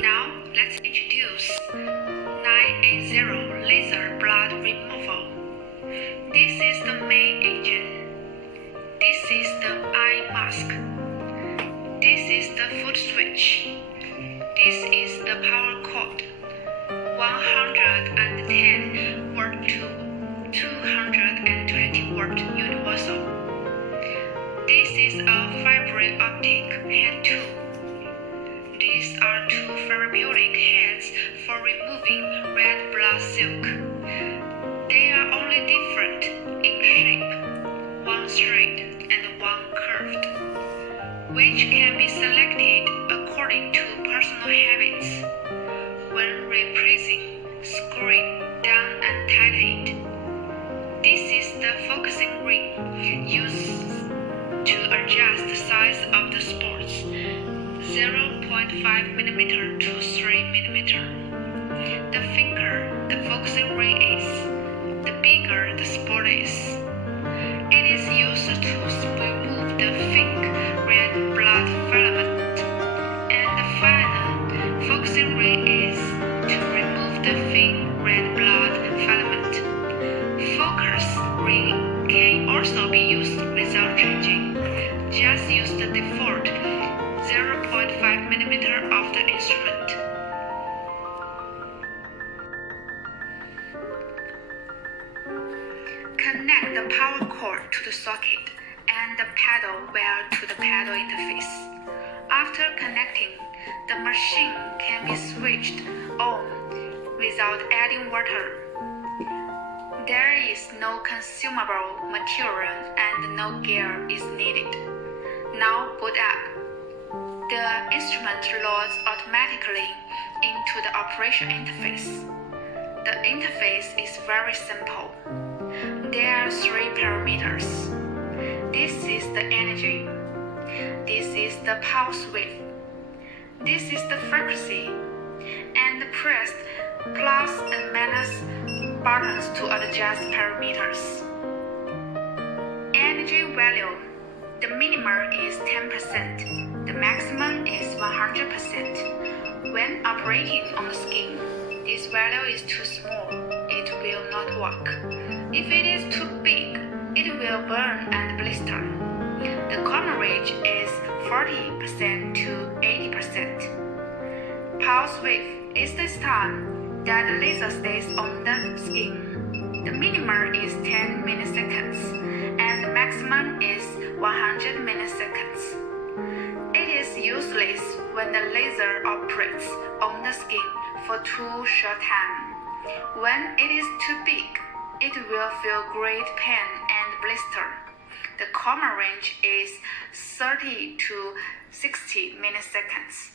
Now, let's introduce 980 laser blood removal. This is the main agent. This is the eye mask. This is the foot switch. This is the power cord. 110 watt to 220 watt universal. This is a fiber optic hand tool. These are two therapeutic hands for removing red blood silk. They are only different in shape, one straight and one curved, which can be selected according to personal habits. When replacing, screw it down and tighten it. This is the focusing ring used to adjust the size of the spots, 0.5 mm to 3 mm. The thicker the focusing ring is, the bigger the spot is. It is used to remove the thick red blood filament, and the final focusing ring is to remove the thin red blood filament. Focus ring can also be used without changing. Just use the default 0.5 mm of the instrument. Connect the power cord to the socket and the paddle wire to the paddle interface. After connecting, the machine can be switched on without adding water. There is no consumable material and no gear is needed. Now boot up. The instrument loads automatically into the operation interface. The interface is very simple. There are 3 parameters. This is the energy. This is the pulse wave. This is the frequency. And press plus and minus buttons to adjust parameters. Energy value. The minimum is 10%. The maximum is 100%. When operating on the skin, this value is too small. It will not work. If it is too big, it will burn and blister. The coverage is 40% to 80%. Pulse wave is the time that the laser stays on the skin. The minimum is 10 milliseconds and the maximum is 100 milliseconds. It is useless when the laser operates on the skin for too short time. When it is too big, it will feel great pain and blister. The common range is 30 to 60 milliseconds.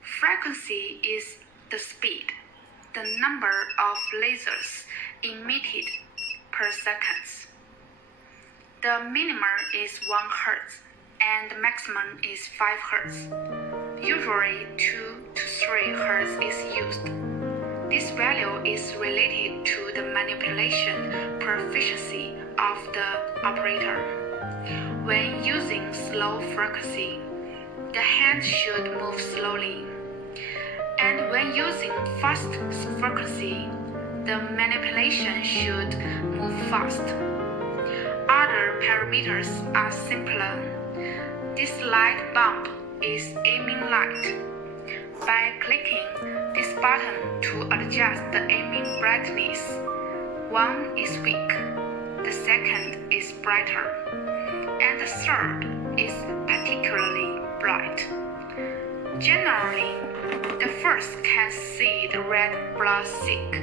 Frequency is the speed, the number of lasers emitted per second. The minimum is 1 Hz and the maximum is 5 Hz. Usually 2 to 3 Hz is used. This value is related to the manipulation proficiency of the operator. When using slow frequency, the hand should move slowly. And when using fast frequency, the manipulation should move fast. Other parameters are simpler. This light bulb is aiming light. By clicking this button to adjust the aiming brightness, one is weak, the second is brighter, and the third is particularly bright. Generally, the first can see the red blood silk,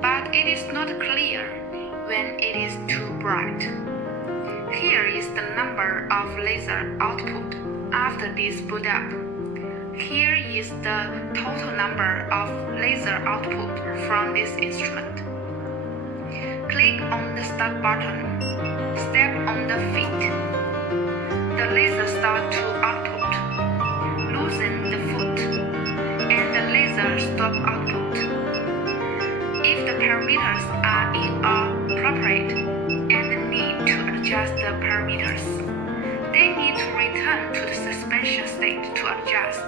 but it is not clear when it is too bright. Here is the number of laser output after this boot up. Here is the total number of laser output from this instrument. Click on the start button. Step on the feet. The laser starts to output. Loosen the foot, and the laser stop output. If the parameters are inappropriate and need to adjust the parameters, they need to return to the suspension tension state to adjust.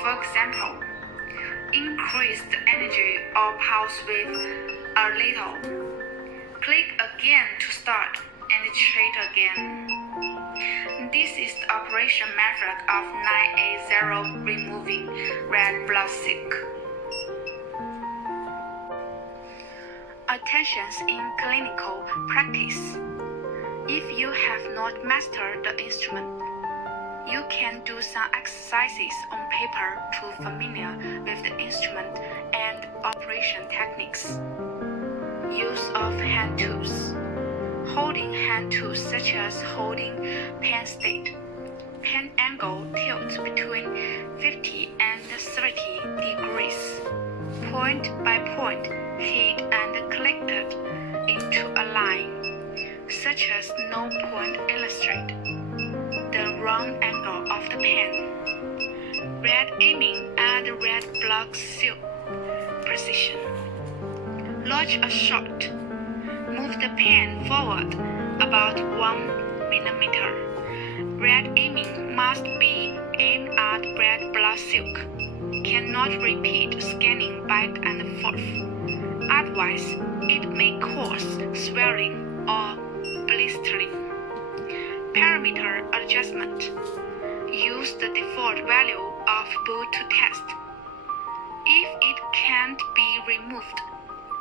For example, increase the energy or pulse width a little. Click again to start and treat again. This is the operation method of 980 removing red blood silk. Attentions in clinical practice. If you have not mastered the instrument, you can do some exercises on paper to familiar with the instrument and operation techniques. Use of hand tools. Holding hand tools such as holding pen state. Pen angle tilt between 50 and 30 degrees. Point by point, hit and collected into a line, such as no point illustrate the wrong angle of the pen. Red aiming and red blood silk precision. Launch a shot. Move the pen forward about 1 millimeter. Red aiming must be aimed at red blood silk. Cannot repeat scanning back and forth. Otherwise, it may cause swelling or blistering. Parameter adjustment. Use the default value of boot to test. If it can't be removed,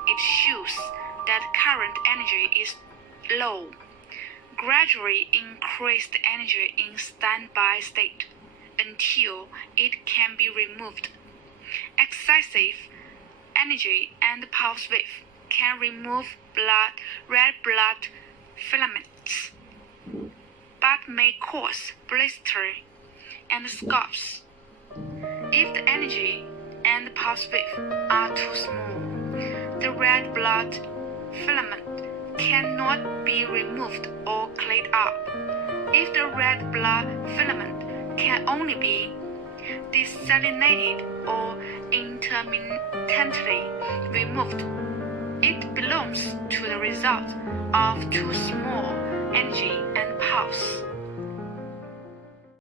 it shows that current energy is low. Gradually increase the energy in standby state until it can be removed. Excessive energy and pulse width can remove red blood filaments, but may cause blistering and scabs. If the energy and pulse width are too small, the red blood filament cannot be removed or cleaned up. If the red blood filament can only be desalinated or intermittently removed, it belongs to the result of too small energy and pulse.